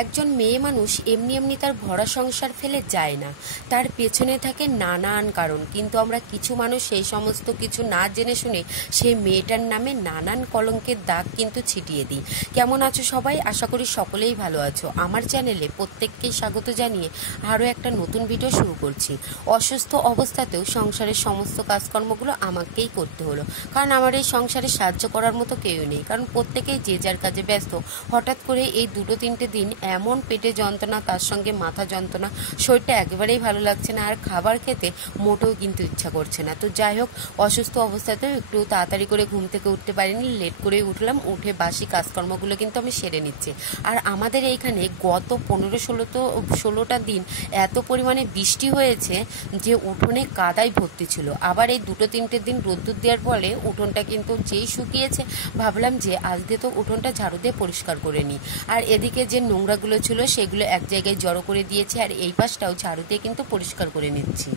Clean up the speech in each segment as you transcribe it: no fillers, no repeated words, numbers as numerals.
একজন মেয়ে মানুষ এমনি এমনি তার ভরা সংসার ফেলে যায় না, তার পেছনে থাকে নানান কারণ। কিন্তু আমরা কিছু মানুষ সেই সমস্ত কিছু না জেনে শুনে সেই মেয়েটার নামে নানান কলঙ্কের দাগ কিন্তু ছিটিয়ে দিই। কেমন আছো সবাই? আশা করি সকলেই ভালো আছো। আমার চ্যানেলে প্রত্যেককেই স্বাগত জানিয়ে আরও একটা নতুন ভিডিও শুরু করছি। অসুস্থ অবস্থাতেও সংসারের সমস্ত কাজকর্মগুলো আমাকেই করতে হলো, কারণ আমার এই সংসারে সাহায্য করার মতো কেউ নেই, কারণ প্রত্যেকেই যে যার কাজে ব্যস্ত। হঠাৎ করে এই 2-3টে দিন এমন পেটে যন্ত্রণা, তার সঙ্গে মাথা যন্ত্রণা, শরীরটা একেবারেই ভালো লাগছে না, আর খাবার খেতে মোটেও কিন্তু ইচ্ছা করছে না। তো যাই হোক, অসুস্থ অবস্থাতেও একটু তাড়াতাড়ি করে ঘুম থেকে উঠতে পারিনি, লেট করে উঠলাম। উঠে বাসি কাজকর্মগুলো কিন্তু আমি সেরে নিচ্ছি। আর আমাদের এইখানে গত 15-16টা দিন এত পরিমাণে বৃষ্টি হয়েছে যে উঠোনে কাদায় ভর্তি ছিল। আবার এই 2-3টে দিন রোদ্দুর দেওয়ার ফলে উঠোনটা কিন্তু যেই শুকিয়েছে, ভাবলাম যে আজকে তো উঠোনটা ঝাড়ু দিয়ে পরিষ্কার করে নিই। আর এদিকে যে নোংরাগুলো ছিল সেগুলো এক জায়গায় জড়ো করে দিয়েছে, আর এই পাশটাও ঝাড়ু দিয়ে কিন্তু পরিষ্কার করে নিচ্ছি।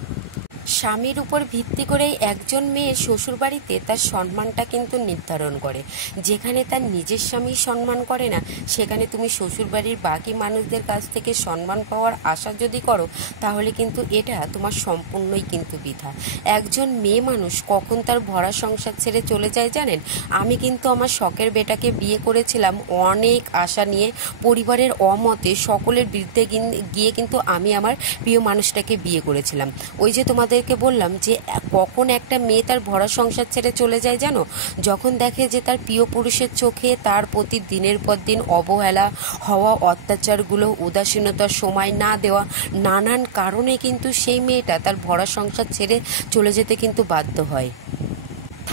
স্বামীর উপর ভিত্তি করেই একজন মেয়ের শ্বশুরবাড়িতে তার সম্মানটা কিন্তু নির্ধারণ করে। যেখানে তার নিজের স্বামী সম্মান করে না, সেখানে তুমি শ্বশুরবাড়ির বাকি মানুষদের কাছ থেকে সম্মান পাওয়ার আশা যদি করো, তাহলে কিন্তু এটা তোমার সম্পূর্ণই কিন্তু বৃথা। একজন মেয়ে মানুষ কখন তার ভরা সংসার ছেড়ে চলে যায় জানেন? আমি কিন্তু আমার শখের বেটাকে বিয়ে করেছিলাম অনেক আশা নিয়ে, পরিবারের অমতে সকলের বিরুদ্ধে গিয়ে কিন্তু আমি আমার প্রিয় মানুষটাকে বিয়ে করেছিলাম। ওই যে তোমাদেরকে বললাম যে কখন একটা মেয়ে তার ভরা সংসার ছেড়ে চলে যায় জানো? যখন দেখে যে তার প্রিয় পুরুষের চোখে তার প্রতি দিনের পর দিন অবহেলা হওয়া, অত্যাচারগুলো, উদাসীনতার সময় না দেওয়া, নানান কারণে কিন্তু সেই মেয়েটা তার ভরা সংসার ছেড়ে চলে যেতে কিন্তু বাধ্য হয়।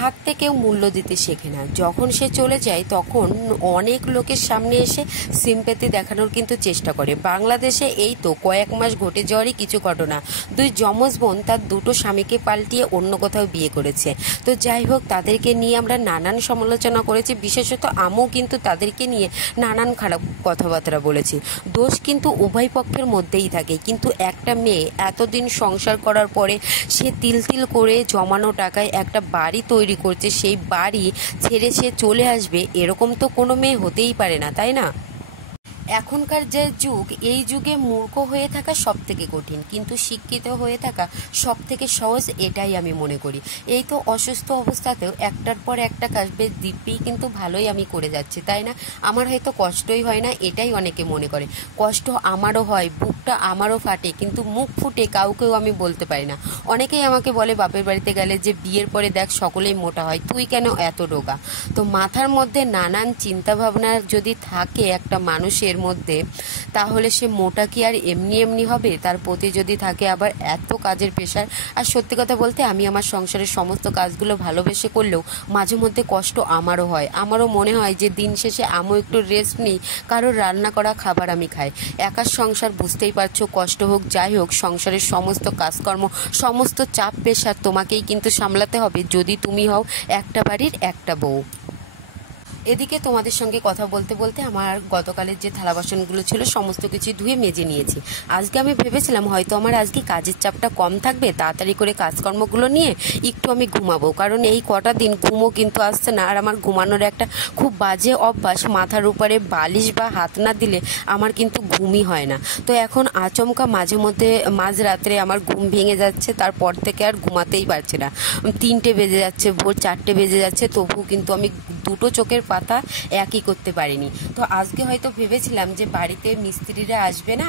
থাকতে কেউ মূল্য দিতে শেখে না। যখন সে চলে যায় তখন অনেক লোকের সামনে এসে সিম্প্যাথি দেখানোর কিন্তু চেষ্টা করে। বাংলাদেশে এই তো কয়েক মাস ঘটে যাওয়ারই কিছু ঘটনা, 2 যমজ বোন তার 2টো স্বামীকে পাল্টিয়ে অন্য কোথাও বিয়ে করেছে। তো যাই হোক, তাদেরকে নিয়ে আমরা নানান সমালোচনা করেছি, বিশেষত আমিও কিন্তু তাদেরকে নিয়ে নানান খারাপ কথাবার্তা বলেছি। দোষ কিন্তু উভয় পক্ষের মধ্যেই থাকে। কিন্তু একটা মেয়ে এতদিন সংসার করার পরে সে তিল তিল করে জমানো টাকায় একটা বাড়ি তৈরি করছে, সেই বাড়ি ছেড়ে সে চলে আসবে, এরকম তো কোনো মেয়ে হতেই পারে না, তাই না? এখনকার যে যুগ, এই যুগে মূর্খ হয়ে থাকা সব থেকে কঠিন, কিন্তু শিক্ষিত হয়ে থাকা সব থেকে সহজ, এটাই আমি মনে করি। এই তো অসুস্থ অবস্থাতেও একটার পর একটা কাজ বেশ দিব্যেই কিন্তু ভালোই আমি করে যাচ্ছি, তাই না? আমার হয়তো কষ্টই হয় না, এটাই অনেকে মনে করে। কষ্ট আমারও হয়, বুকটা আমারও ফাটে, কিন্তু মুখ ফুটে কাউকেও আমি বলতে পারি না। অনেকেই আমাকে বলে বাপের বাড়িতে গেলে যে বিয়ের পরে দেখ সকলেই মোটা হয়, তুই কেন এত রোগা? তো মাথার মধ্যে নানান চিন্তাভাবনা যদি থাকে একটা মানুষের মধ্যে, তাহলে সে মোটা কি আর এমনি এমনি হবে? তার প্রতি যদি থাকে আবার এত কাজের প্রেশার। আর সত্যি কথা বলতে, আমি আমার সংসারের সমস্ত কাজগুলো ভালোবেসে করলেও মাঝে মধ্যে কষ্ট আমারও হয়। আমারও মনে হয় যে দিন শেষে আমিও একটু রেস্ট নিই, কারোর রান্না করা খাবার আমি খাই। একার সংসার, বুঝতেই পারছো, কষ্ট হোক যাই হোক, সংসারের সমস্ত কাজকর্ম, সমস্ত চাপ প্রেশার তোমাকেই কিন্তু সামলাতে হবে, যদি তুমি হও একটা বাড়ির একটা বউ। এদিকে তোমাদের সঙ্গে কথা বলতে বলতে আমার গতকালের যে থালা বাসনগুলো ছিল সমস্ত কিছু ধুয়ে মেজে নিয়েছি। আজকে আমি ভেবেছিলাম হয়তো আমার আজকে কাজের চাপটা কম থাকবে, তাড়াতাড়ি করে কাজকর্মগুলো নিয়ে একটু আমি ঘুমাবো, কারণ এই কটা দিন ঘুমও কিন্তু আসছে না। আর আমার ঘুমানোর একটা খুব বাজে অভ্যাস, মাথার উপরে বালিশ বা হাত না দিলে আমার কিন্তু ঘুমই হয় না। তো এখন আচমকা মাঝে মধ্যে মাঝরাত্রে আমার ঘুম ভেঙে যাচ্ছে, তারপর থেকে আর ঘুমাতেই পারছি না। 3টে বেজে যাচ্ছে, ভোর 4টে বেজে যাচ্ছে, তবুও কিন্তু আমি 2টো চোখের পাতা একই করতে পারিনি। তো আজকে হয়তো ভেবেছিলাম যে বাড়িতে মিস্ত্রিরা আসবে না,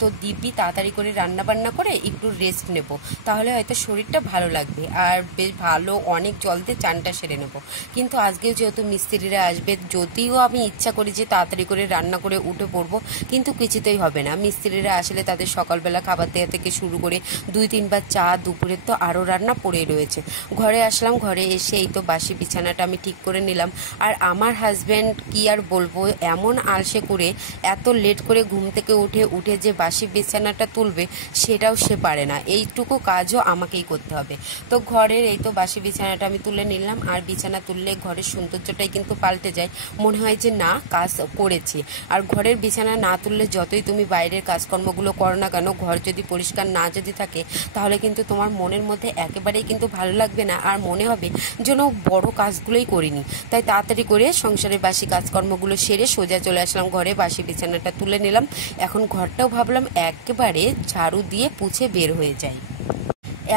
তো দিব্যি তাড়াতাড়ি করে রান্না বান্না করে একটু রেস্ট নেব, তাহলে হয়তো শরীরটা ভালো লাগবে, আর বেশ ভালো অনেক জল দিয়ে চানটা সেরে নেব। কিন্তু আজকেও যেহেতু মিস্ত্রিরা আসবে, যদিও আমি ইচ্ছা করি যে তাড়াতাড়ি করে রান্না করে উঠে পড়বো, কিন্তু কিছুতেই হবে না। মিস্ত্রিরা আসলে তাদের সকালবেলা খাবার দেওয়া থেকে শুরু করে 2-3 বার চা, দুপুরের তো আরও রান্না পড়েই রয়েছে। ঘরে আসলাম, ঘরে এসে এই তো বাসি বিছানাটা আমি ঠিক করে নিলাম। আর আমার হাজব্যান্ড কি আর বলবো, এমন আলসে করে এত লেট করে ঘুম থেকে উঠে যে বাসি বিছানাটা তুলবে, সেটাও সে পারে না। এইটুকু কাজও আমাকেই করতে হবে। তো ঘরের এই তো বাসি বিছানাটা আমি তুলে নিলাম, আর বিছানা তুললে ঘরের সৌন্দর্যটাই কিন্তু পাল্টে যায়, মনে হয় যে না কাজ করেছি। আর ঘরের বিছানা না তুললে যতই তুমি বাইরের কাজকর্মগুলো করো না কেন, ঘর যদি পরিষ্কার না যদি থাকে তাহলে কিন্তু তোমার মনের মধ্যে একেবারেই কিন্তু ভালো লাগবে না, আর মনে হবে যেন বড় কাজগুলোই করিনি। তাই তাড়াতাড়ি করে সংসারের বাসি কাজকর্মগুলো সেরে সোজা চলে আসলাম ঘরে, বাসি বিছানাটা তুলে নিলাম। এখন ঘরটাও ভাবলাম একেবারে ঝাড়ু দিয়ে পুছে বের হয়ে যায়।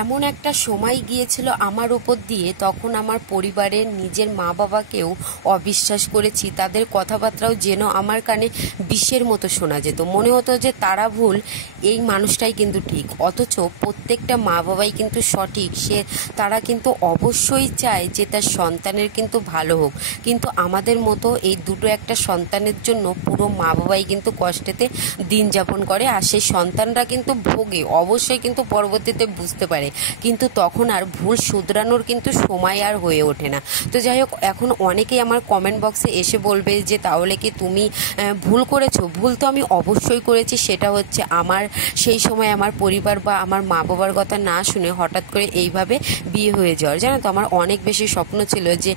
এমন একটা সময় গিয়েছিল আমার ওপর দিয়ে, তখন আমার পরিবারের নিজের মা বাবাকেও অবিশ্বাস করেছি, তাদের কথাবার্তাও যেন আমার কানে বিষের মতো শোনা যেত, মনে হতো যে তারা ভুল, এই মানুষটাই কিন্তু ঠিক। অথচ প্রত্যেকটা মা বাবাই কিন্তু সঠিক, তারা কিন্তু অবশ্যই চায় যে তার সন্তানের কিন্তু ভালো হোক, কিন্তু আমাদের মতো এই দুটো একটা সন্তানের জন্য পুরো মা বাবাই কিন্তু কষ্টেতে দিন যাপন করে, আর সেই সন্তানরা কিন্তু ভোগে, অবশ্যই কিন্তু পরবর্তীতে বুঝতে পারে, কিন্তু তখন আর ভুল শুধরানোর কিন্তু সময় আর হয়ে ওঠে না। তো যাই হোক, এখন অনেকেই আমার কমেন্ট বক্সে এসে বলবে যে তাহলে কি তুমি ভুল করেছো? ভুল তো আমি অবশ্যই করেছি, সেটা হচ্ছে আমার সেই সময় আমার পরিবার বা আমার মা বাবার কথা না শুনে হঠাৎ করে এইভাবে বিয়ে হয়ে যাওয়ার। জানো তো, আমার অনেক বেশি স্বপ্ন ছিল যে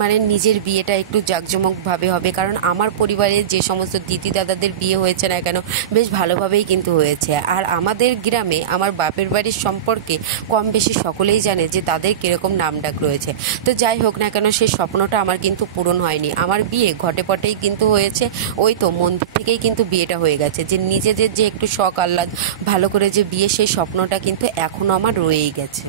মানে নিজের বিয়েটা একটু জাঁকজমকভাবে হবে, কারণ আমার পরিবারে যে সমস্ত দিদি দাদাদের বিয়ে হয়েছে না কেন বেশ ভালোভাবেই কিন্তু হয়েছে, আর আমাদের গ্রামে আমার বাপের বাড়ির সম্পর্কে কম বেশি সকলেই জানে যে তাদের কিরকম নামডাক রয়েছে। তো যাই হোক না কেন, সেই স্বপ্নটা আমার কিন্তু পূরণ হয়নি। আমার বিয়ে ঘটে পটেই কিন্তু হয়েছে, ওই তো মন্দির থেকেই কিন্তু বিয়েটা হয়ে গেছে, যে নিজেদের যে একটু শখ আহ্লাদ ভালো করে যে বিয়ে, সেই স্বপ্নটা কিন্তু এখনও আমার রয়েই গেছে।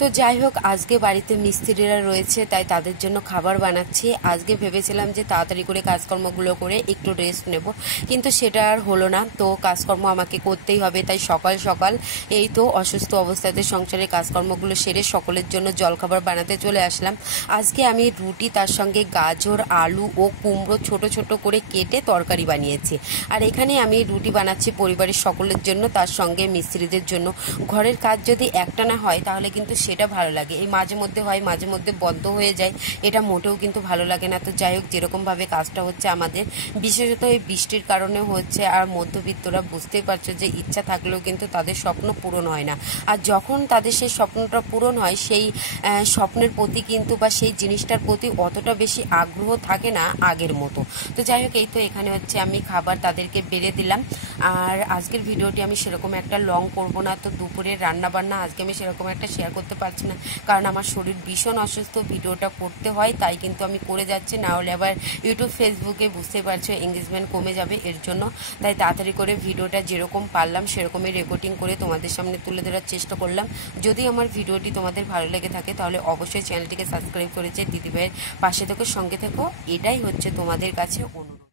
তো যাই হোক, আজকে বাড়িতে মিস্ত্রিরা রয়েছে, তাই তাদের জন্য খাবার বানাচ্ছি। আজকে ভেবেছিলাম যে তাড়াতাড়ি করে কাজকর্মগুলো করে একটু রেস্ট নেব, কিন্তু সেটা আর হলো না। তো কাজকর্ম আমাকে করতেই হবে, তাই সকাল সকাল এই তো অসুস্থ অবস্থাতে সংসারের কাজকর্মগুলো সেরে সকলের জন্য জলখাবার বানাতে চলে আসলাম। আজকে আমি রুটি, তার সঙ্গে গাজর, আলু ও কুমড়ো ছোট ছোট করে কেটে তরকারি বানিয়েছি। আর এখানে আমি রুটি বানাচ্ছি পরিবারের সকলের জন্য, তার সঙ্গে মিস্ত্রিদের জন্য। ঘরের কাজ যদি একটা না হয় তাহলে কিন্তু সেটা ভালো লাগে, এই মাঝে মধ্যে হয় মাঝে মধ্যে বন্ধ হয়ে যায়, এটা মোটেও কিন্তু ভালো লাগে না। তো যাই হোক, যেরকমভাবে কাজটা হচ্ছে আমাদের, বিশেষত এই বৃষ্টির কারণে হচ্ছে, আর মধ্যবিত্তরা বুঝতেই পারছো যে ইচ্ছা থাকলেও কিন্তু তাদের স্বপ্ন পূরণ হয় না, আর যখন তাদের সেই স্বপ্নটা পূরণ হয় সেই স্বপ্নের প্রতি কিন্তু বা সেই জিনিসটার প্রতি অতটা বেশি আগ্রহ থাকে না আগের মতো। তো যাই হোক, এই তো এখানে হচ্ছে আমি খাবার তাদেরকে বেড়ে দিলাম। আর আজকের ভিডিওটি আমি সেরকম একটা লং করব না, তো দুপুরের রান্নাবান্না আজকে আমি সেরকম একটা শেয়ার করতে পারছি না, কারণ আমার শরীর ভীষণ অসুস্থ, ভিডিওটা করতে হয় তাই কিন্তু আমি করে যাচ্ছি, না হলে আবার ইউটিউব ফেসবুকে বুঝতে পারছো এঙ্গেজমেন্ট কমে যাবে, এর জন্য তাই তাড়াতাড়ি করে ভিডিওটা যেরকম পারলাম সেরকমই রেকর্ডিং করে তোমাদের সামনে তুলে ধরার চেষ্টা করলাম। যদি আমার ভিডিওটি তোমাদের ভালো লেগে থাকে তাহলে অবশ্যই চ্যানেলটিকে সাবস্ক্রাইব করেছে দিদিভাইয়ের পাশে থেকে সঙ্গে থেকো, এটাই হচ্ছে তোমাদের কাছে অনুরোধ।